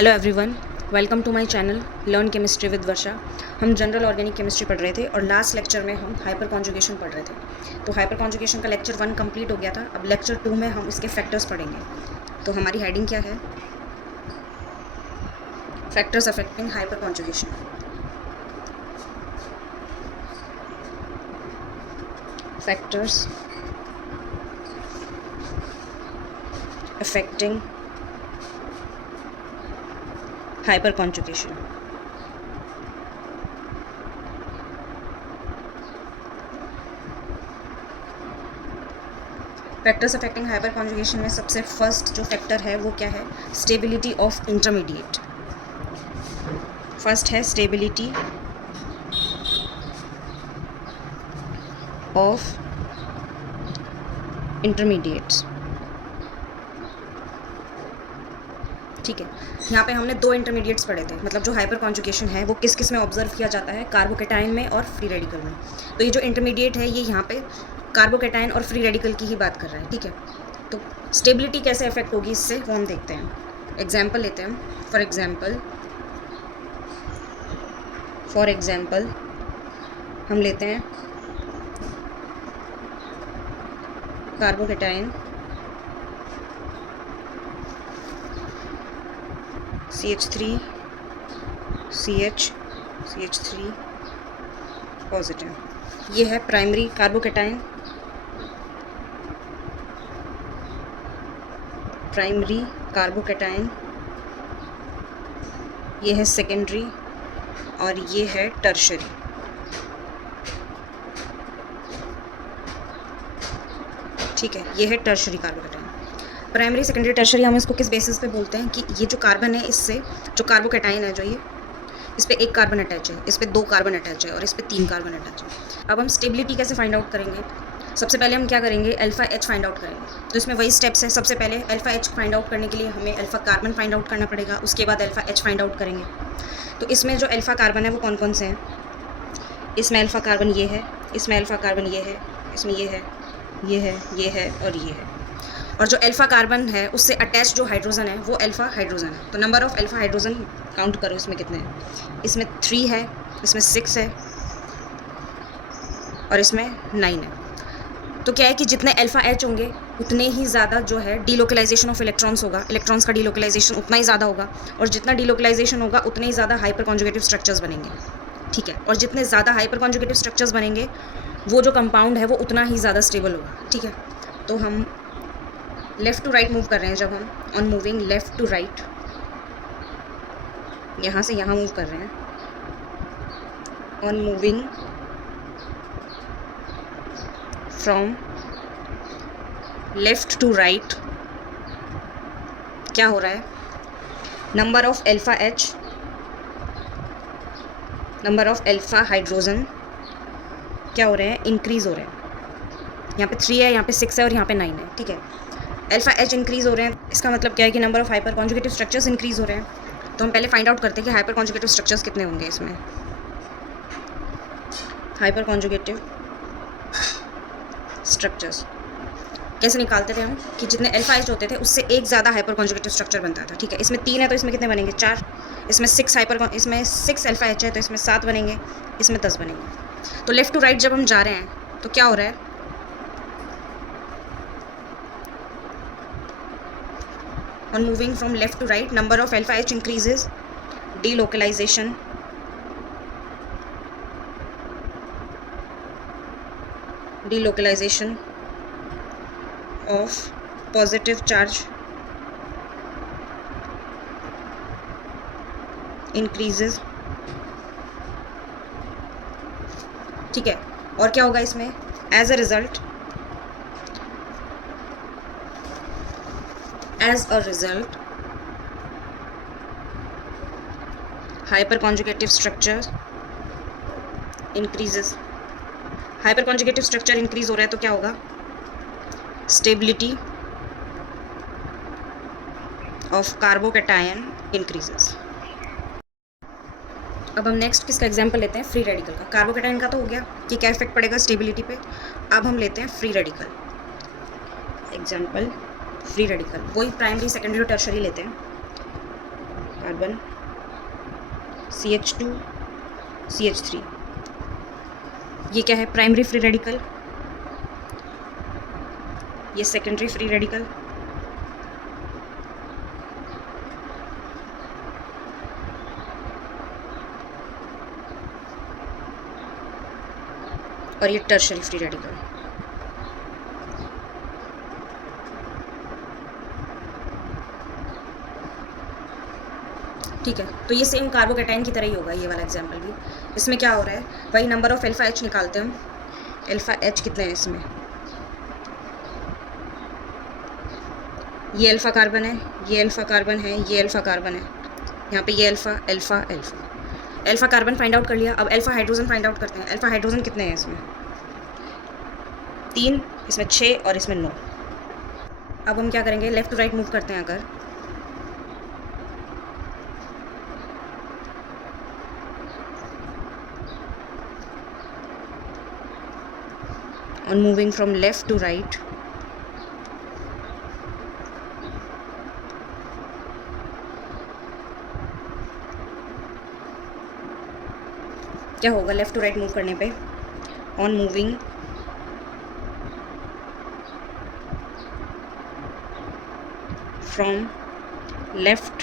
Hello everyone, welcome to my channel learn chemistry with Varsha. हम general organic chemistry पढ़ रहे थे और लास्ट लेक्चर में हम हाइपर कॉन्जुगेशन पढ़ रहे थे। तो हाइपर कॉन्जुगेशन का लेक्चर 1 कंप्लीट हो गया था। अब लेक्चर 2 में हम इसके फैक्टर्स पढ़ेंगे। तो हमारी हेडिंग क्या है? Factors affecting hyper conjugation. Factors affecting hyper conjugation. Factors affecting hyper conjugation में सबसे फर्स्ट जो फैक्टर है वो क्या है? Stability of intermediate. फर्स्ट है स्टेबिलिटी ऑफ इंटरमीडिएट्स। ठीक है, यहाँ पे हमने 2 इंटरमीडिएट्स पढ़े थे। मतलब जो हाइपर कॉन्जुगेशन है वो किस किस में ऑब्जर्व किया जाता है? कार्बोकेटाइन में और फ्री रेडिकल में। तो ये जो इंटरमीडिएट है ये यहाँ पे कार्बोकेटाइन और फ्री रेडिकल की ही बात कर रहा है। ठीक है, तो स्टेबिलिटी कैसे इफेक्ट होगी इससे वो हम देखते हैं। एग्जाम्पल लेते हैं हम। फॉर एग्जाम्पल हम लेते हैं कार्बोकेटाइन CH3 CH3 पॉजिटिव। ये है प्राइमरी कार्बोकेटाइन, ये है सेकेंडरी और ये है टर्शरी। ठीक है, ये है tertiary carbocation. Primary, secondary, tertiary हम इसको किस बेसिस पे बोलते हैं कि ये जो कार्बन है इससे जो कार्बोकेटाइन है जो ये इस पर 1 कार्बन अटैच है, इस पर 2 कार्बन अटैच है और इस पर 3 कार्बन अटैच है। अब हम स्टेबिलिटी कैसे फाइंड आउट करेंगे? सबसे पहले हम क्या करेंगे? अल्फा एच फाइंड आउट करेंगे। तो इसमें वही स्टेप्स है। सबसे पहले अल्फा एच फाइंड आउट करने के लिए हमें अल्फा कार्बन फाइंड आउट करना पड़ेगा, उसके बाद अल्फा एच फाइंड आउट करेंगे। तो इसमें जो अल्फा कार्बन है वो कौन कौन से हैं? इसमें अल्फा कार्बन ये है, इसमें अल्फा कार्बन ये है, इसमें ये है, ये है, ये है और ये है। और जो अल्फा कार्बन है उससे अटैच जो हाइड्रोजन है वो अल्फा हाइड्रोजन है। तो number of alpha hydrogen count करो, इसमें कितने हैं? इसमें 3 है, इसमें 6 है और इसमें 9 है। तो क्या है कि जितने अल्फा एच होंगे उतने ही ज़्यादा जो है डीलोकलाइजेशन ऑफ इलेक्ट्रॉन्स होगा। इलेक्ट्रॉन्स का डीलोकलाइजेशन उतना ही ज़्यादा होगा और जितना डीलोकलाइजेशन होगा उतने ही ज़्यादा हाइपर कॉन्जुगेटिव स्ट्रक्चर्स बनेंगे। ठीक है, और जितने ज़्यादा हाइपर कॉन्जुगेटिव स्ट्रक्चर्स बनेंगे वो जो कंपाउंड है वो उतना ही ज़्यादा स्टेबल होगा। ठीक है, तो हम लेफ़्ट टू राइट मूव कर रहे हैं। जब हम on moving left to right, यहाँ से यहाँ मूव कर रहे हैं, on moving from left to right, क्या हो रहा है? Number of alpha H, number of alpha hydrogen क्या हो रहे हैं? इंक्रीज़ हो रहे हैं। यहाँ पे 3 है, यहाँ पे 6 है और यहाँ पे 9 है। ठीक है, अल्फा एच इंक्रीज़ हो रहे हैं। इसका मतलब क्या है कि number of hyper conjugative structures increase हो रहे हैं। तो हम पहले फाइंड आउट करते हैं कि हाइपर कॉन्जुगेटिव स्ट्रक्चर्स कितने होंगे। इसमें हाइपर कॉन्जुगेटिव स्ट्रक्चर्स कैसे निकालते थे हम कि जितने अल्फा एच होते थे उससे एक ज़्यादा हाइपर कॉन्जुगेटिव स्ट्रक्चर बनता था। ठीक है, इसमें 3 है तो इसमें कितने बनेंगे? 4। इसमें 6 अल्फा एच है तो इसमें 7 बनेंगे, इसमें 10 बनेंगे। तो लेफ़्ट टू राइट जब हम जा रहे हैं तो क्या हो रहा है? On moving from left to right, number of alpha H increases, delocalization of positive charge increases। ठीक है, और क्या होगा इसमें? As a result hyper conjugative structure increases। Hyper conjugative structure increase हो रहा है तो क्या होगा? Stability of carbocation increases. अब हम नेक्स्ट किसका एग्जांपल लेते हैं? फ्री रेडिकल का। कार्बोकेटाइन का तो हो गया कि क्या इफेक्ट पड़ेगा स्टेबिलिटी पे। अब हम लेते हैं free radical example. Free radical वही प्राइमरी, सेकेंडरी और टर्शरी लेते हैं। कार्बन CH2 CH3, ये क्या है? प्राइमरी फ्री रेडिकल, ये सेकेंडरी फ्री रेडिकल, और ये टर्शरी फ्री रेडिकल। ठीक है, तो ये सेम कार्बोकैटायन की तरह ही होगा ये वाला एग्जाम्पल भी। इसमें क्या हो रहा है, वही नंबर ऑफ अल्फा H निकालते हैं हम। अल्फा H कितने हैं इसमें? ये अल्फा कार्बन है, ये अल्फा कार्बन है, ये अल्फा कार्बन है, यहाँ पे ये alpha alpha alpha. Alpha carbon find out कर लिया, अब अल्फा हाइड्रोजन फाइंड आउट करते हैं। अल्फा हाइड्रोजन कितने हैं इसमें? 3, इसमें 6 और इसमें 9। अब हम क्या करेंगे, लेफ़्ट टू राइट मूव करते हैं। अगर on moving from left to right, क्या होगा लेफ़्ट टू राइट मूव करने पे? On moving from left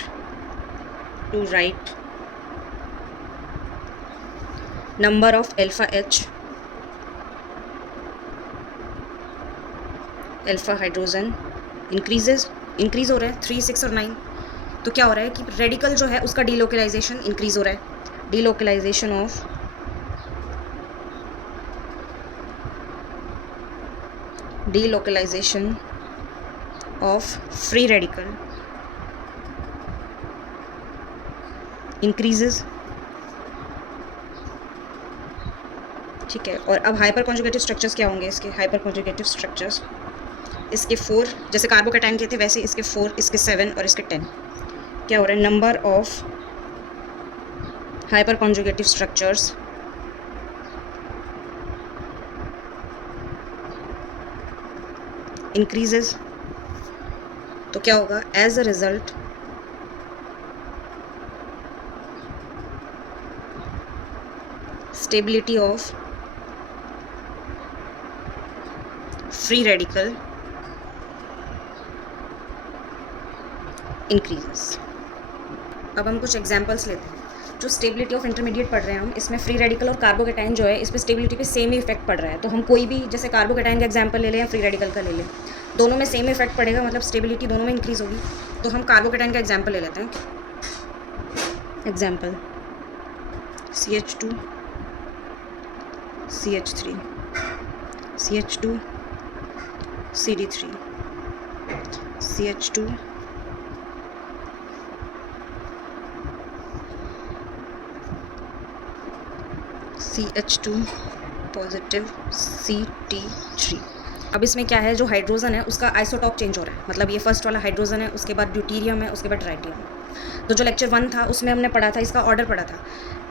to right, number of alpha H, alpha hydrogen increase हो रहा है 3, 6 और 9। तो क्या हो रहा है कि रेडिकल जो है उसका डीलोकलाइजेशन इंक्रीज हो रहा है। Delocalization of free radical increases. ठीक है, और अब हाइपर कॉन्जुगेटिव स्ट्रक्चर्स क्या होंगे इसके? हाइपर कॉन्जुगेटिव स्ट्रक्चर्स इसके 4, जैसे कार्बोकैटायन के थे वैसे इसके 4, इसके 7 और इसके 10। क्या हो रहा है? Number of hyper conjugative structures increases. तो क्या होगा? As a result stability of free radical increases. अब हम कुछ एग्जांपल्स लेते हैं। जो स्टेबिलिटी ऑफ इंटरमीडिएट पढ़ रहे हैं हम, इसमें फ्री रेडिकल और कार्बोकैटायन जो है इस पर स्टेबिलिटी पे सेम ही इफेक्ट पड़ रहा है। तो हम कोई भी जैसे कार्बोकैटायन का एग्जांपल ले लें या फ्री रेडिकल का ले लें, दोनों में सेम इफेक्ट पड़ेगा, मतलब स्टेबिलिटी दोनों में इंक्रीज होगी। तो हम कार्बोकैटायन का एग्जांपल ले लेते हैं। Example CH2 CH3 CH2 CD3 CH2 CH2 positive CT3। अब इसमें क्या है, जो हाइड्रोजन है उसका आइसोटॉप चेंज हो रहा है। मतलब ये फर्स्ट वाला हाइड्रोजन है, उसके बाद ड्यूटीरियम है, उसके बाद ट्राइटियम है। तो जो लेक्चर 1 था उसमें हमने पढ़ा था, इसका ऑर्डर पढ़ा था।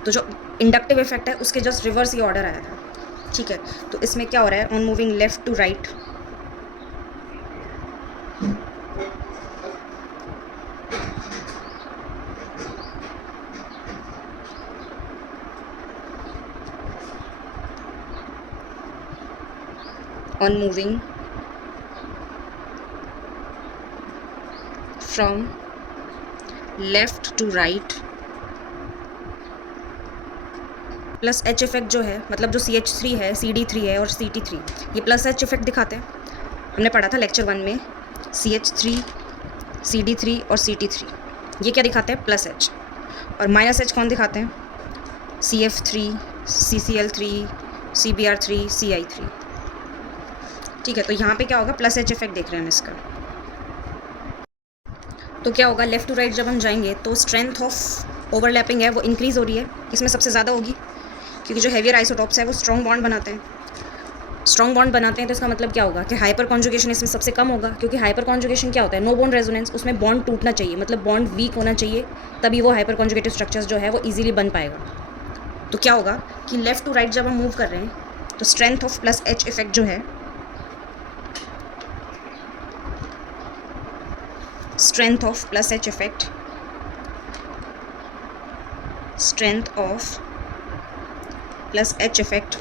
तो जो इंडक्टिव इफेक्ट है उसके जस्ट रिवर्स ये ऑर्डर आया था। ठीक है, तो इसमें क्या हो रहा है, on moving left to right on moving from left to right, plus H effect जो है, मतलब जो CH3 है, CD3 है और CT3, ये प्लस H इफेक्ट दिखाते हैं। हमने पढ़ा था लेक्चर 1 में CH3 CD3 और CT3, ये क्या दिखाते हैं? Plus H। और माइनस H कौन दिखाते हैं? CF3 CCl3 CBr3 CI3। ठीक है, तो यहाँ पे क्या होगा, प्लस H इफेक्ट देख रहे हैं हम इसका। तो क्या होगा, लेफ़्ट टू राइट जब हम जाएंगे तो स्ट्रेंथ ऑफ ओवरलैपिंग है वो इंक्रीज़ हो रही है, इसमें सबसे ज़्यादा होगी, क्योंकि जो हैवियर आइसोटॉप्स है वो स्ट्रॉन्ग बॉन्ड बनाते हैं। स्ट्रॉन्ग बॉन्ड बनाते हैं तो इसका मतलब क्या होगा कि हाइपर कॉन्जुगेशन इसमें सबसे कम होगा, क्योंकि हाइपर कॉन्जुगेशन क्या होता है? नो बॉन्ड रेजोनेंस, उसमें बॉन्ड टूटना चाहिए, मतलब बॉन्ड वीक होना चाहिए, तभी वो हाइपर कॉन्जुगेटिव स्ट्रक्चर्स जो है वो ईजिली बन पाएगा। तो क्या होगा कि लेफ़्ट टू राइट जब हम मूव कर रहे हैं तो strength of plus H effect जो है, strength of plus H effect strength of plus H effect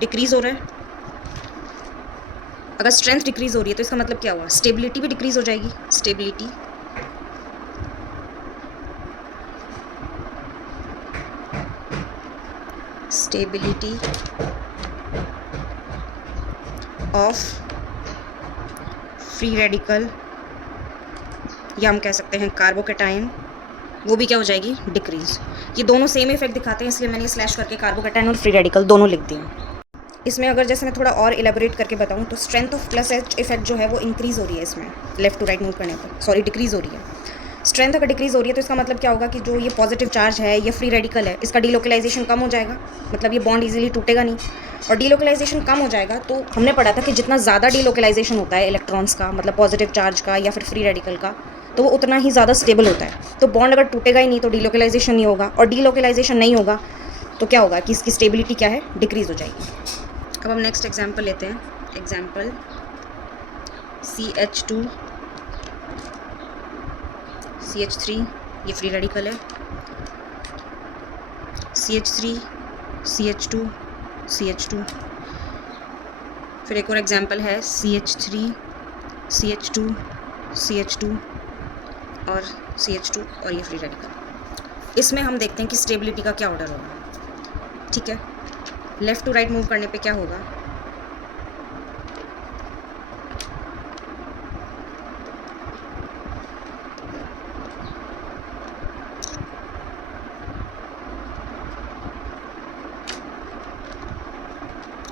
decrease हो रहा है। अगर स्ट्रेंथ डिक्रीज हो रही है तो इसका मतलब क्या हुआ, स्टेबिलिटी भी डिक्रीज हो जाएगी। Stability stability of free radical, या हम कह सकते हैं कार्बोकैटायन, वो भी क्या हो जाएगी, डिक्रीज। ये दोनों सेम इफेक्ट दिखाते हैं, इसलिए मैंने स्लैश करके कार्बोकैटायन और फ्री रेडिकल दोनों लिख दिए। इसमें अगर जैसे मैं थोड़ा और एलेबोरेट करके बताऊं तो strength of plus H effect जो है वो इंक्रीज हो रही है इसमें, लेफ्ट टू राइट मूव करने पर, सॉरी डिक्रीज हो रही है। स्ट्रेंथ अगर डिक्रीज हो रही है तो इसका मतलब क्या होगा कि जो ये पॉजिटिव चार्ज है, ये फ्री रेडिकल है, इसका डीलोकलाइजेशन कम हो जाएगा, मतलब ये बॉन्ड इजीली टूटेगा नहीं। और डीलोकलाइजेशन कम हो जाएगा तो हमने पढ़ा था कि जितना ज़्यादा डीलोकलाइजेशन होता है इलेक्ट्रॉन्स का, मतलब पॉजिटिव चार्ज का या फिर फ्री रेडिकल का, तो वो उतना ही ज़्यादा स्टेबल होता है। तो बॉन्ड अगर टूटेगा ही नहीं तो डीलोकलाइजेशन नहीं होगा, और डीलोकलाइजेशन नहीं होगा तो क्या होगा कि इसकी स्टेबिलिटी क्या है, डिक्रीज हो जाएगी। अब हम नेक्स्ट एग्जांपल लेते हैं। एग्जांपल CH2 CH3, ये फ्री रेडिकल है। CH3 CH2 CH2, फिर एक और एग्जांपल है CH3 CH2 CH2 और CH2, और ये फ्री रेडिकल। इसमें हम देखते हैं कि स्टेबिलिटी का क्या ऑर्डर होगा। ठीक है, लेफ़्ट टू राइट मूव करने पे क्या होगा,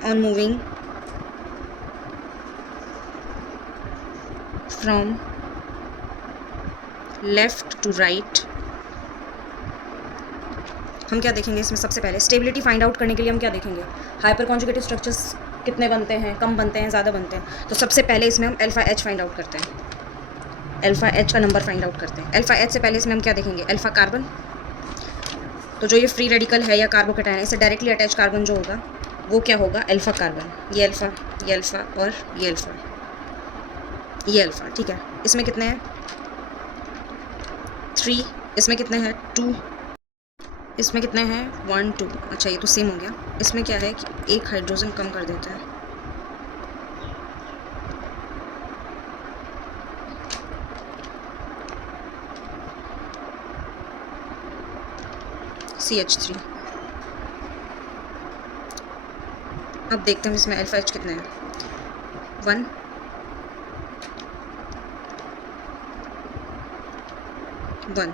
on moving from left to right, हम क्या देखेंगे इसमें, सबसे पहले स्टेबिलिटी फाइंड आउट करने के लिए हम क्या देखेंगे, हाइपर कॉन्जुगेटिव स्ट्रक्चर्स कितने बनते हैं, कम बनते हैं, ज़्यादा बनते हैं। तो सबसे पहले इसमें हम अल्फा एच फाइंड आउट करते हैं, अल्फा एच का नंबर फाइंड आउट करते हैं। अल्फा एच से पहले इसमें हम क्या देखेंगे, अल्फा कार्बन। तो जो ये फ्री रेडिकल है या कार्बोकैटायन है, इसे डायरेक्टली अटैच कार्बन जो होगा वो क्या होगा, अल्फा कार्बन। ये अल्फा, ये अल्फा और ये अल्फा, ये अल्फा। ठीक है, इसमें कितने हैं, 3, इसमें कितने हैं, 2, इसमें कितने हैं, 1 2। अच्छा, ये तो सेम हो गया। इसमें क्या है कि एक हाइड्रोजन कम कर देते हैं, CH3। अब देखते हैं इसमें अल्फा एच कितने हैं, 1, 1।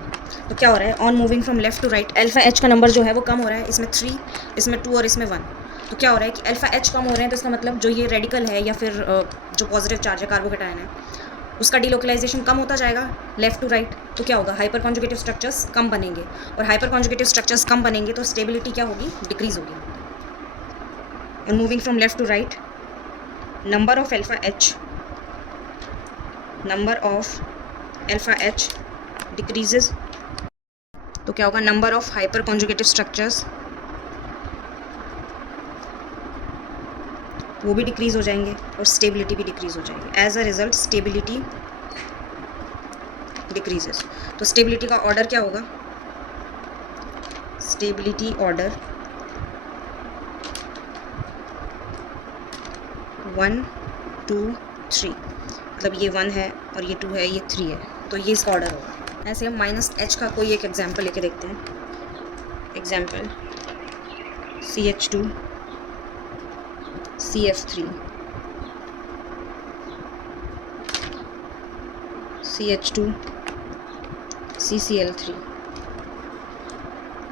तो क्या हो रहा है, on moving from left to right alpha H का नंबर जो है वो कम हो रहा है। इसमें 3, इसमें 2 और इसमें 1। तो क्या हो रहा है कि अल्फा एच कम हो रहे हैं, तो इसका मतलब जो ये रेडिकल है या फिर जो पॉजिटिव चार्ज है कार्बोकैटायन है, उसका डीलोकलाइजेशन कम होता जाएगा लेफ्ट टू राइट। तो क्या होगा, हाइपर कॉन्जुगेटिव स्ट्रक्चर्स कम बनेंगे, और हाइपर कॉन्जुगेटिव स्ट्रक्चर्स कम बनेंगे तो स्टेबिलिटी क्या होगी, डिक्रीज होगी। और moving from left to right, number of alpha H decreases, तो क्या होगा, number of hyper conjugative structures वो भी डिक्रीज हो जाएंगे और स्टेबिलिटी भी डिक्रीज हो जाएगी। As a result stability decreases. तो स्टेबिलिटी का ऑर्डर क्या होगा, स्टेबिलिटी ऑर्डर 1 2 3, मतलब ये 1 है और ये 2 है, ये 3 है, तो ये इसका ऑर्डर होगा। ऐसे हम -H का कोई एक एग्जांपल लेके देखते हैं। Example CH2 CF3 CH2 CCl3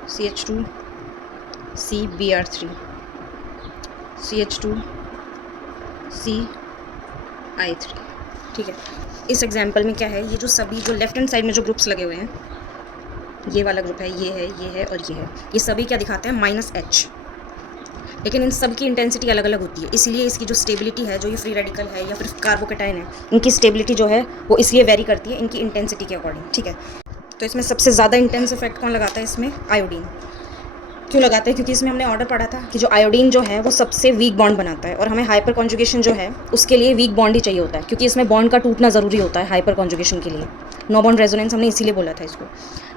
CH2 CBr3 CH2 CI3। ठीक है, इस एग्जांपल में क्या है, ये जो सभी जो लेफ्ट हैंड साइड में जो ग्रुप्स लगे हुए हैं, ये वाला ग्रुप है, ये है, ये है और ये है, ये सभी क्या दिखाते हैं, -H। लेकिन इन सब की इंटेंसिटी अलग अलग होती है, इसलिए इसकी जो स्टेबिलिटी है, जो ये फ्री रेडिकल है या फिर कार्बोकैटायन है, इनकी स्टेबिलिटी जो है वो इसलिए वेरी करती है इनकी इंटेंसिटी के अकॉर्डिंग। ठीक है, तो इसमें सबसे ज़्यादा इंटेंस इफेक्ट कौन लगाता है, इसमें आयोडीन। क्यों लगाते हैं, क्योंकि इसमें हमने ऑर्डर पढ़ा था कि जो आयोडीन जो है वो सबसे वीक बॉन्ड बनाता है, और हमें हाइपर कॉन्जुगेशन जो है उसके लिए वीक बॉन्ड ही चाहिए होता है, क्योंकि इसमें बॉन्ड का टूटना ज़रूरी होता है हाइपर कॉन्जुगेशन के लिए। नो बॉन्ड रेजोनेंस हमने इसीलिए बोला था इसको।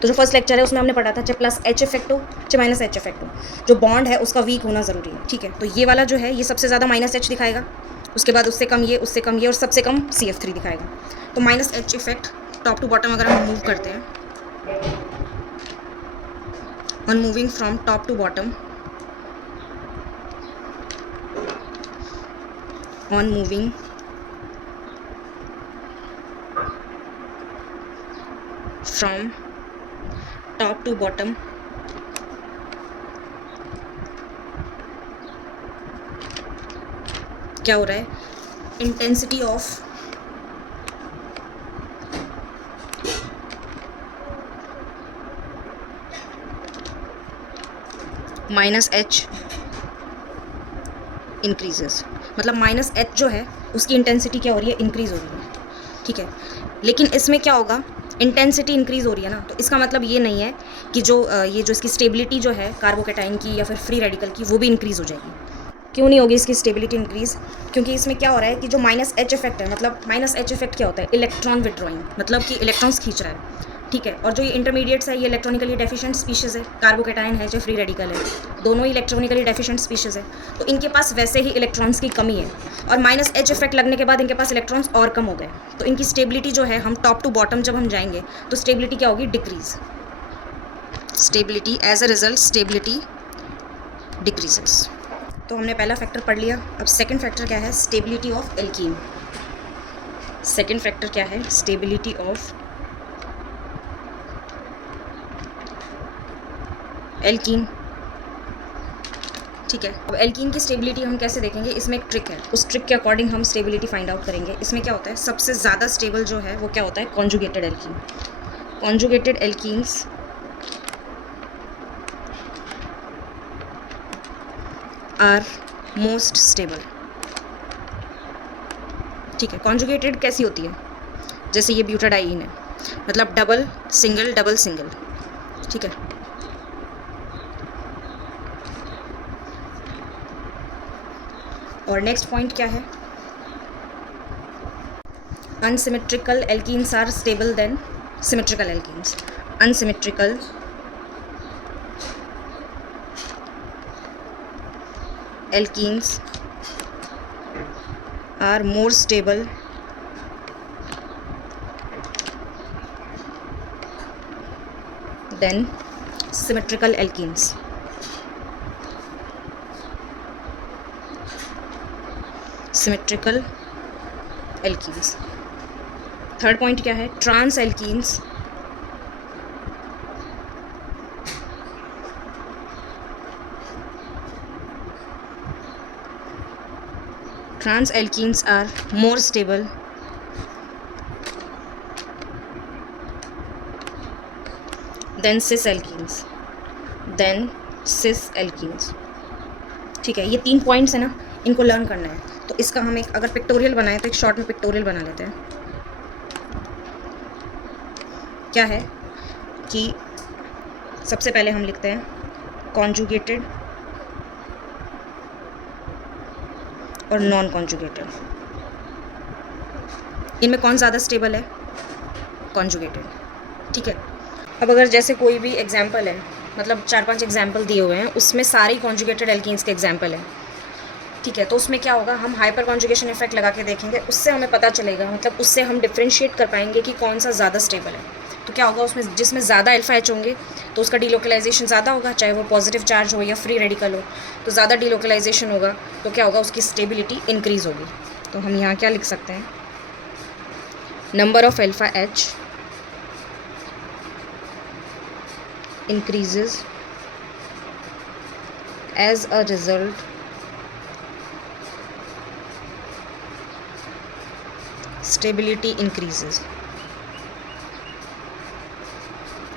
तो जो फर्स्ट लेक्चर है उसमें हमने पढ़ा था चाहे प्लस एच इफेक्ट हो चाहे माइनस एच इफेक्ट हो, जो बॉन्ड है उसका वीक होना ज़रूरी है, ठीक है। तो ये वाला जो है ये सबसे ज़्यादा माइनस एच दिखाएगा, उसके बाद उससे कम ये, उससे कम ये, और सबसे कम CF3 दिखाएगा। तो minus H effect top to bottom अगर हम मूव करते हैं, on moving from top to bottom, on moving from top to bottom, क्या हो रहा है, intensity of minus H increases, मतलब माइनस एच जो है उसकी इंटेंसिटी क्या हो रही है, इंक्रीज़ हो रही है, ठीक है। लेकिन इसमें क्या होगा, इंटेंसिटी इंक्रीज़ हो रही है ना, तो इसका मतलब ये नहीं है कि जो ये जो इसकी स्टेबिलिटी जो है कार्बोकैटाइन की या फिर फ्री रेडिकल की, वो भी इंक्रीज़ हो जाएगी। क्यों नहीं होगी इसकी स्टेबिलिटी इंक्रीज़, क्योंकि इसमें क्या हो रहा है कि जो माइनस एच इफेक्ट है, मतलब माइनस एच इफेक्ट क्या होता है, इलेक्ट्रॉन विड्रॉइंग, मतलब कि इलेक्ट्रॉन्स खींच रहा है, ठीक है। और जो ये इंटरमीडिएट्स है ये इलेक्ट्रॉनिकली डेफिशिएंट स्पीशीज़ है, कार्बोकैटाइन है चाहे फ्री रेडिकल है, दोनों ही इलेक्ट्रॉनिकली डेफिशिएंट स्पीशीज़ है, तो इनके पास वैसे ही इलेक्ट्रॉन्स की कमी है, और माइनस एच इफेक्ट लगने के बाद इनके पास इलेक्ट्रॉन्स और कम हो गए, तो इनकी स्टेबिलिटी जो है, हम टॉप टू बॉटम जब हम जाएंगे तो स्टेबिलिटी क्या होगी, decrease, stability as a result stability decreases. तो हमने पहला फैक्टर पढ़ लिया। अब सेकंड फैक्टर क्या है, stability of alkene. Second factor क्या है, स्टेबिलिटी ऑफ एल्कीन, ठीक है। अब एल्कीन की स्टेबिलिटी हम कैसे देखेंगे, इसमें एक ट्रिक है, उस ट्रिक के अकॉर्डिंग हम स्टेबिलिटी फाइंड आउट करेंगे। इसमें क्या होता है, सबसे ज़्यादा स्टेबल जो है वो क्या होता है, conjugated alkene. Conjugated alkenes are most stable, ठीक है। कॉन्जुगेटेड कैसी होती है, जैसे ये ब्यूटाडाइन है, मतलब डबल सिंगल डबल सिंगल, ठीक है। और नेक्स्ट पॉइंट क्या है, unsymmetrical alkenes are stable than symmetrical alkenes. Unsymmetrical alkenes are more stable than symmetrical alkenes. Symmetrical alkenes. Third point क्या है, trans alkenes trans alkenes are more stable than cis alkenes, ठीक है। ये 3 points है ना, इनको लर्न करना है, तो इसका हम एक अगर पिक्टोरियल बनाए तो एक शॉर्ट में पिक्टोरियल बना लेते हैं। क्या है कि सबसे पहले हम लिखते हैं कॉन्जुगेटेड और नॉन कॉन्जुगेटेड, इनमें कौन ज़्यादा स्टेबल है, कॉन्जुगेटेड, ठीक है। अब अगर जैसे कोई भी एग्जाम्पल है, मतलब 4-5 एग्जाम्पल दिए हुए हैं, उसमें सारी कॉन्जुगेटेड एल्कीन्स के एग्जाम्पल हैं, ठीक है। तो उसमें क्या होगा, हम हाइपर कॉन्जुगेशन इफेक्ट लगा के देखेंगे, उससे हमें पता चलेगा, मतलब उससे हम डिफ्रेंशिएट कर पाएंगे कि कौन सा ज़्यादा स्टेबल है। तो क्या होगा, उसमें जिसमें ज़्यादा अल्फा एच होंगे तो उसका डीलोकलाइजेशन ज़्यादा होगा, चाहे वो पॉजिटिव चार्ज हो या फ्री रेडिकल हो, तो ज़्यादा डीलोकलाइजेशन होगा, तो क्या होगा, उसकी स्टेबिलिटी इंक्रीज़ होगी। तो हम यहाँ क्या लिख सकते हैं, number of alpha H increases as a result stability increases,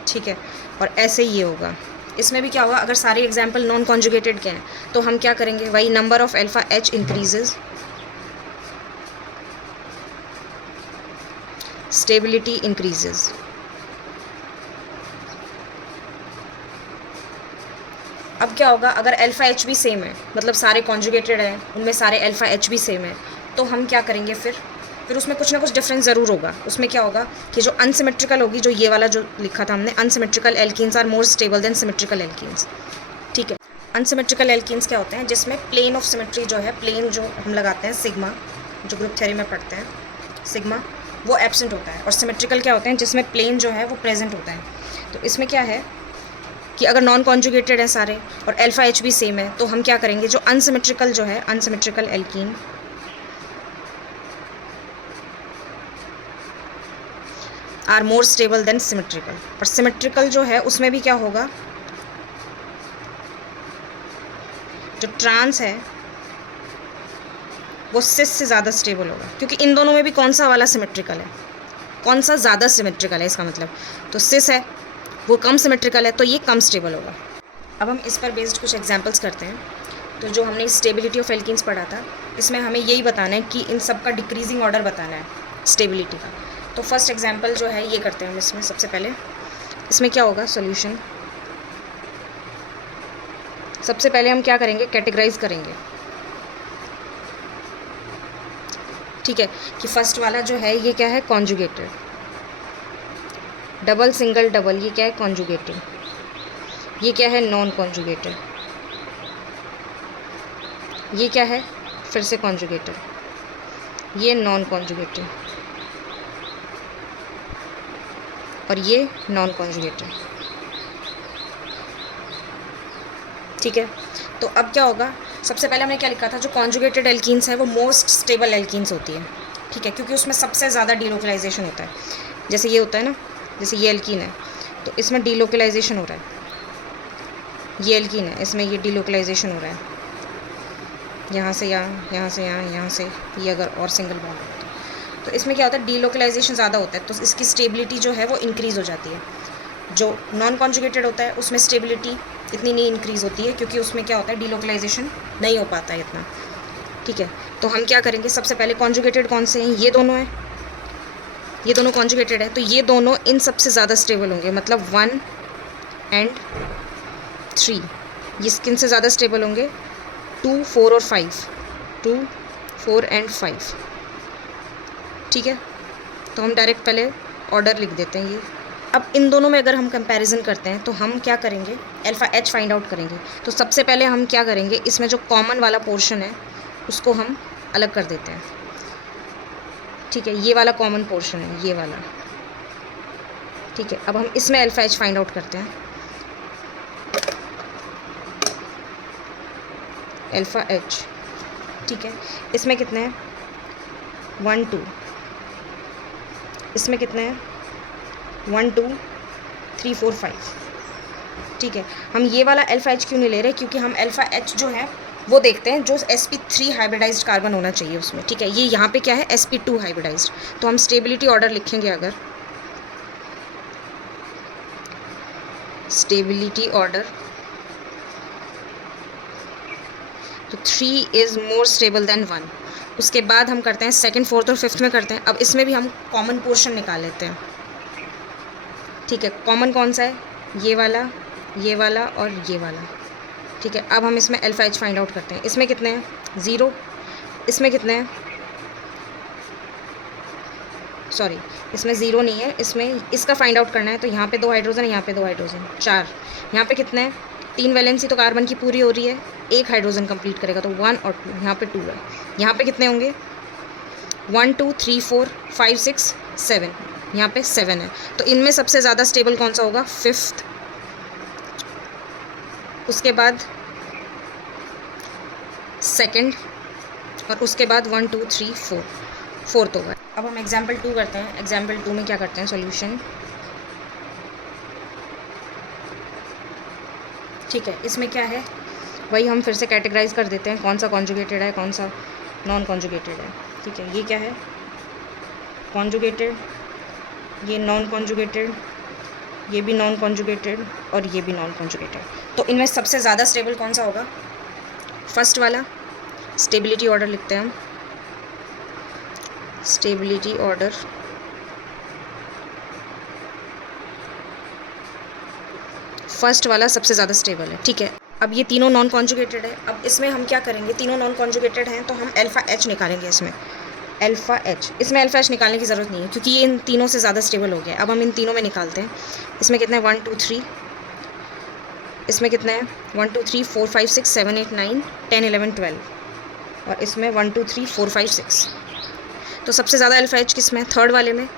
ठीक है। और ऐसे ये होगा, इसमें भी क्या होगा, अगर सारे एग्जाम्पल नॉन कॉन्जुगेटेड के हैं तो हम क्या करेंगे, वही number of alpha H increases, stability increases. अब क्या होगा, अगर अल्फा एच भी सेम है, मतलब सारे कॉन्जुगेटेड हैं, उनमें सारे अल्फा एच भी सेम है, तो हम क्या करेंगे फिर, फिर उसमें कुछ ना कुछ डिफरेंस ज़रूर होगा। उसमें क्या होगा कि जो अनसिमेट्रिकल होगी, जो ये वाला जो लिखा था हमने, unsymmetrical alkenes are more stable than symmetrical alkenes. ठीक है, अनसिमेट्रिकल एल्कीन्स क्या होते हैं, जिसमें प्लेन ऑफ सिमेट्री जो है, प्लेन जो हम लगाते हैं सिग्मा, जो ग्रुप थ्योरी में पढ़ते हैं सिग्मा, वो एब्सेंट होता है। और सिमेट्रिकल क्या होते हैं, जिसमें प्लेन जो है वो प्रेजेंट होता है। तो इसमें क्या है कि अगर नॉन कॉन्जुगेटेड है सारे और अल्फा एच भी सेम है, तो हम क्या करेंगे, जो अनसिमेट्रिकल जो है, unsymmetrical alkene are more stable than symmetrical. और सिमेट्रिकल जो है उसमें भी क्या होगा, जो ट्रांस है वो सिस से ज़्यादा स्टेबल होगा, क्योंकि इन दोनों में भी कौन सा वाला सिमेट्रिकल है, कौन सा ज़्यादा सिमेट्रिकल है, इसका मतलब तो सिस है वो कम सिमेट्रिकल है, तो ये कम स्टेबल होगा। अब हम इस पर बेस्ड कुछ एग्जांपल्स करते हैं। तो जो हमने स्टेबिलिटी ऑफ एल्कीन्स पढ़ा था, इसमें हमें यही बताना है कि इन सब का डिक्रीजिंग ऑर्डर बताना है स्टेबिलिटी का। तो फर्स्ट एग्जांपल जो है ये करते हैं हम इसमें। सबसे पहले इसमें क्या होगा सॉल्यूशन, सबसे पहले हम क्या करेंगे, कैटेगराइज करेंगे। ठीक है, कि फर्स्ट वाला जो है ये क्या है, कॉन्जुगेटेड, डबल सिंगल डबल ये क्या है, कॉन्जुगेटेड, ये क्या है, नॉन कॉन्जुगेटेड, ये क्या है, फिर से कॉन्जुगेटेड, ये नॉन कॉन्जुगेटेड, और ये नॉन कॉन्जुगेटेड। ठीक है, तो अब क्या होगा, सबसे पहले हमने क्या लिखा था, जो कॉन्जुगेटेड एल्कीन्स है वो मोस्ट स्टेबल एल्कीन्स होती है। ठीक है, क्योंकि उसमें सबसे ज़्यादा डीलोकलाइजेशन होता है। जैसे ये होता है ना, जैसे ये एल्कीन है तो इसमें डीलोकलाइजेशन हो रहा है, ये एल्कीन है इसमें ये डीलोकलाइजेशन हो रहा है, यहाँ से यहाँ, यहाँ से यहाँ, यहाँ से ये अगर और सिंगल बॉन्ड होता है तो इसमें क्या होता है, डीलोकलाइजेशन ज़्यादा होता है, तो इसकी स्टेबिलिटी जो है वो इंक्रीज़ हो जाती है। जो नॉन कॉन्जुगेटेड होता है उसमें स्टेबिलिटी इतनी नहीं इंक्रीज़ होती है, क्योंकि उसमें क्या होता है, डीलोकलाइजेशन नहीं हो पाता है इतना। ठीक है, तो हम क्या करेंगे, सबसे पहले कॉन्जुगेटेड कौन से हैं, ये दोनों हैं, ये दोनों कॉन्जुगेटेड है, तो ये दोनों इन सबसे ज़्यादा स्टेबल होंगे, मतलब 1 एंड 3, ये किन से ज़्यादा स्टेबल होंगे, 2, 4 और 5, 2, 4 एंड 5। ठीक है, तो हम डायरेक्ट पहले ऑर्डर लिख देते हैं ये। अब इन दोनों में अगर हम कंपैरिजन करते हैं तो हम क्या करेंगे, अल्फ़ा एच फाइंड आउट करेंगे। तो सबसे पहले हम क्या करेंगे, इसमें जो कॉमन वाला पोर्शन है उसको हम अलग कर देते हैं। ठीक है, ये वाला कॉमन पोर्शन है, ये वाला। ठीक है, अब हम इसमें अल्फ़ा एच फाइंड आउट करते हैं। अल्फ़ा एच, ठीक है, इसमें कितने हैं, 1 2, इसमें कितने हैं, 1 2 3 4 5। ठीक है, हम ये वाला अल्फ़ा एच क्यों नहीं ले रहे, क्योंकि हम अल्फ़ा एच जो है वो देखते हैं जो sp3 हाइब्रिडाइज्ड कार्बन होना चाहिए उसमें। ठीक है, ये यहाँ पे क्या है, sp2 हाइब्रिडाइज्ड। तो हम स्टेबिलिटी ऑर्डर लिखेंगे, अगर स्टेबिलिटी ऑर्डर, तो 3 इज़ मोर स्टेबल देन 1। उसके बाद हम करते हैं सेकंड, फोर्थ और फिफ्थ में करते हैं। अब इसमें भी हम कॉमन पोर्शन निकाल लेते हैं। ठीक है, कॉमन कौन सा है, ये वाला, ये वाला और ये वाला। ठीक है, अब हम इसमें अल्फ़ा एच फाइंड आउट करते हैं। इसमें कितने हैं, 0, इसमें कितने हैं, सॉरी इसमें 0 नहीं है, इसमें इसका फाइंड आउट करना है। तो यहाँ पे 2 हाइड्रोजन, यहाँ पे 2 हाइड्रोजन, 4। यहाँ पे कितने हैं, 3 वैलेंसी तो कार्बन की पूरी हो रही है, 1 हाइड्रोजन कंप्लीट करेगा, तो 1 और 2, यहाँ पे 2 है। यहाँ पे कितने होंगे, 1 2 3 4 5 6 7, यहाँ पे 7 है। तो इनमें सबसे ज़्यादा स्टेबल कौन सा होगा, 5th, उसके बाद 2nd, और उसके बाद 1 2 3 4, 4th होगा। अब हम एग्जाम्पल 2 करते हैं। एग्जाम्पल 2 में क्या करते हैं, सॉल्यूशन। ठीक है, इसमें क्या है, वही हम फिर से कैटेगराइज कर देते हैं, कौन सा कॉन्जुगेटेड है, कौन सा नॉन कॉन्जुगेटेड है। ठीक है, ये क्या है, कॉन्जुगेटेड, ये नॉन कॉन्जुगेटेड, ये भी नॉन कॉन्जुगेटेड, और ये भी नॉन कॉन्जुगेटेड। तो इनमें सबसे ज़्यादा स्टेबल कौन सा होगा, फर्स्ट वाला। स्टेबिलिटी ऑर्डर लिखते हैं हम, स्टेबिलिटी ऑर्डर, फर्स्ट वाला सबसे ज़्यादा स्टेबल है। ठीक है, अब ये तीनों नॉन कॉन्जुगेटेड है। अब इसमें हम क्या करेंगे, तीनों नॉन कॉन्जुगेटेड हैं तो हम अल्फ़ा एच निकालेंगे इसमें। अल्फ़ा एच, इसमें अल्फ़ा एच निकालने की ज़रूरत नहीं है क्योंकि ये इन तीनों से ज़्यादा स्टेबल हो गया है। अब हम इन तीनों में निकालते हैं। इसमें कितने हैं 1 2 3, इसमें कितने हैं 1 2 3 4 5 6 7 8 9 10 11 12, और इसमें 1 2 3 4 5 6। तो सबसे ज़्यादा अल्फ़ा एच किस में है? थर्ड वाले में।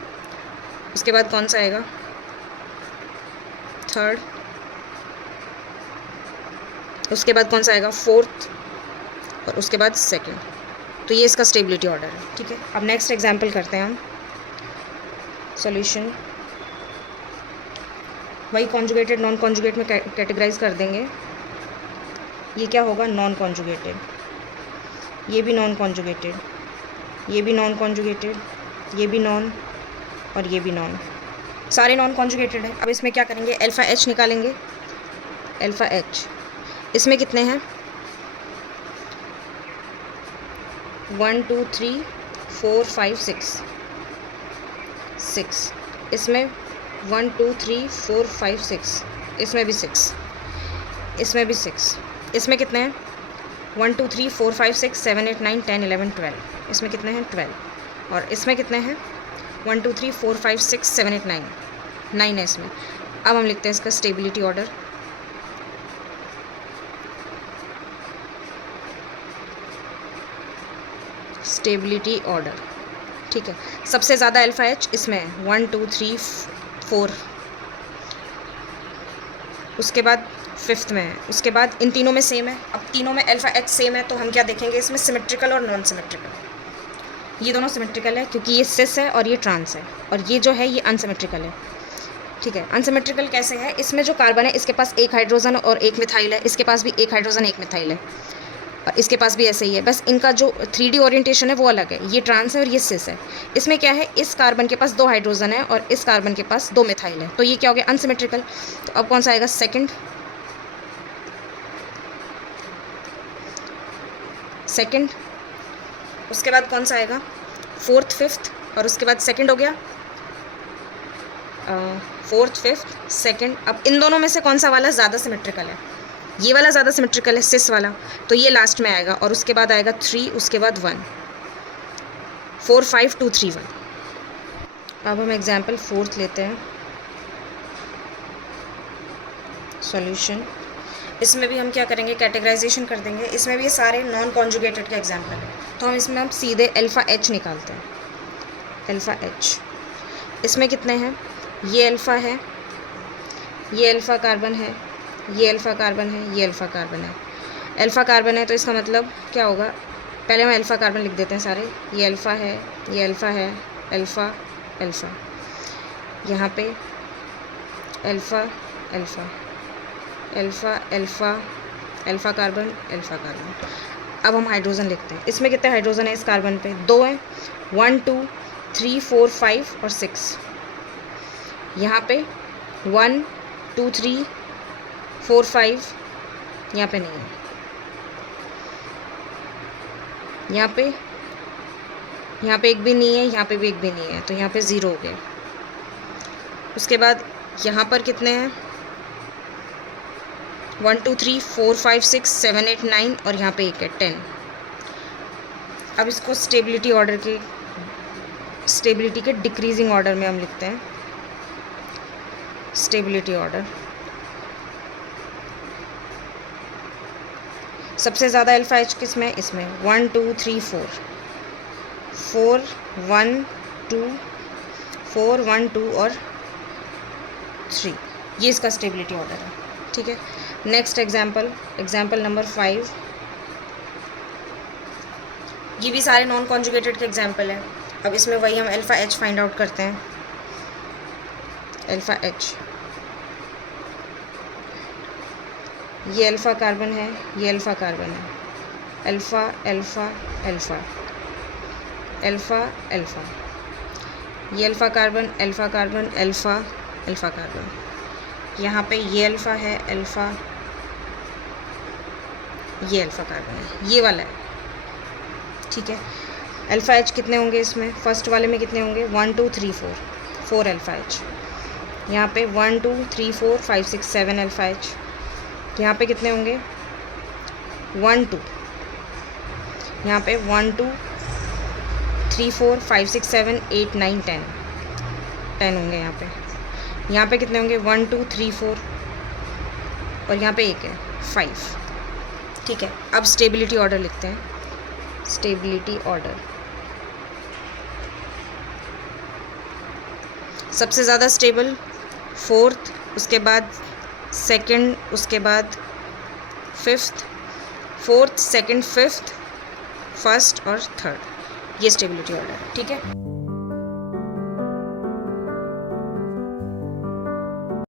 उसके बाद कौन सा आएगा? थर्ड। उसके बाद कौन सा आएगा? फोर्थ। और उसके बाद सेकंड। तो ये इसका स्टेबिलिटी ऑर्डर है। ठीक है, अब नेक्स्ट एग्जांपल करते हैं हम। सॉल्यूशन वही कॉन्जुगेटेड नॉन कॉन्जुगेट में कैटेगराइज कर देंगे। ये क्या होगा? नॉन कॉन्जुगेटेड, ये भी नॉन कॉन्जुगेटेड, ये भी नॉन कॉन्जुगेटेड, ये भी नॉन, और ये भी नॉन, सारे नॉन कॉन्जुगेटेड है। अब इसमें क्या करेंगे? अल्फ़ा एच निकालेंगे। अल्फ़ा एच इसमें कितने हैं? 1 2 3 4 5 6 6। इसमें 1 2 3 4 5 6, इसमें भी 6, इसमें भी 6। इसमें कितने हैं? 1 2 3 4 5 6 7 8 9 10 11 12। इसमें कितने हैं? 12। और इसमें कितने हैं? 1 2 3 4 5 6 7 8 9, 9 है इसमें। अब हम लिखते हैं इसका स्टेबिलिटी ऑर्डर। स्टेबिलिटी ऑर्डर, ठीक है। सबसे ज़्यादा अल्फ़ा एच इसमें है 1 2 3 4, उसके बाद फिफ्थ में है। उसके बाद इन तीनों में सेम है। अब तीनों में अल्फ़ा एच सेम है तो हम क्या देखेंगे? इसमें सिमेट्रिकल और नॉन सिमेट्रिकल। ये दोनों सिमेट्रिकल है क्योंकि ये सिस है और ये ट्रांस है, और ये जो है ये अनसिमेट्रिकल है। ठीक है, अनसिमेट्रिकल कैसे है? इसमें जो कार्बन है इसके पास एक हाइड्रोजन और एक मिथाइल है, इसके पास भी एक हाइड्रोजन एक मिथाइल है, और इसके पास भी ऐसे ही है। बस इनका जो 3D ओरिएंटेशन है वो अलग है। ये ट्रांस है और ये सिस है। इसमें क्या है? इस कार्बन के पास 2 हाइड्रोजन है और इस कार्बन के पास 2 मिथाइल है, तो ये क्या हो गया? अनसिमेट्रिकल। तो अब कौन सा आएगा? सेकंड। सेकंड। उसके बाद कौन सा आएगा? फोर्थ, फिफ्थ, और उसके बाद सेकंड हो गया। Fourth, fifth, second. अब इन दोनों में से कौन सा वाला ज़्यादा सिमेट्रिकल है? ये वाला ज़्यादा सिमेट्रिकल है, सिस वाला, तो ये लास्ट में आएगा। और उसके बाद आएगा 3, उसके बाद 1, 4 5 2 3 1। अब हम एग्जाम्पल फोर्थ लेते हैं। सॉल्यूशन इसमें भी हम क्या करेंगे? कैटेगराइजेशन कर देंगे। इसमें भी ये सारे नॉन कॉन्जुगेटेड के एग्जाम्पल हैं, तो हम सीधे अल्फ़ा एच निकालते हैं। अल्फ़ा एच इसमें कितने हैं? ये अल्फ़ा है, ये अल्फ़ा कार्बन है, ये अल्फ़ा कार्बन है, ये अल्फ़ा कार्बन है। अल्फ़ा कार्बन है तो इसका मतलब क्या होगा? पहले हम अल्फ़ा कार्बन लिख देते हैं सारे। ये अल्फ़ा है, ये अल्फ़ा है, अल्फ़ा अल्फ़ा, यहाँ पे alpha alpha alpha alpha alpha carbon, alpha carbon. अब हम हाइड्रोजन लिखते हैं। इसमें कितने हाइड्रोजन है? इस कार्बन पे 2 हैं, 1 2 3 4 5 और 6। यहाँ पे 1 2 3 4 5, यहाँ पे नहीं है, यहाँ पे एक भी नहीं है, यहाँ पे भी एक भी नहीं है, तो यहाँ पे 0 हो गया। उसके बाद यहाँ पर कितने हैं? 1 2 3 4 5 6 7 8 9, और यहाँ पे एक है 10। अब इसको स्टेबिलिटी के डिक्रीजिंग ऑर्डर में हम लिखते हैं। स्टेबिलिटी ऑर्डर सबसे ज़्यादा अल्फ़ा एच किस में? इसमें 1 2 3 4 4 1 2 4 1 2 और 3, ये इसका स्टेबिलिटी ऑर्डर है। ठीक है, नेक्स्ट एग्जाम्पल नंबर 5। ये भी सारे नॉन कॉन्जुगेटेड के एग्जाम्पल हैं। अब इसमें वही हम अल्फ़ा एच फाइंड आउट करते हैं। अल्फ़ा एच, ये अल्फ़ा कार्बन है, ये अल्फ़ा कार्बन है, alpha alpha alpha alpha alpha, ये alpha carbon alpha carbon alpha alpha carbon. यहाँ पे ये अल्फ़ा है, अल्फ़ा, ये अल्फ़ा कार्बन है, ये वाला है। ठीक है, अल्फ़ा एच कितने होंगे इसमें? फर्स्ट वाले में कितने होंगे? 1 2 3 4, 4 अल्फ़ा एच। यहाँ पे 1 2 3 4 5 6 7 अल्फ़ा एच। यहाँ पे कितने होंगे? 1 2, यहाँ पे 1 2 3 4 5 6 7 8 9 10 10 होंगे यहाँ पे कितने होंगे 1 2 3 4 और यहाँ पे एक है 5। ठीक है, अब स्टेबिलिटी ऑर्डर लिखते हैं। स्टेबिलिटी ऑर्डर सबसे ज़्यादा स्टेबल फोर्थ, उसके बाद सेकंड, उसके बाद fifth, fourth second fifth first और थर्ड, ये स्टेबिलिटी ऑर्डर है। ठीक है।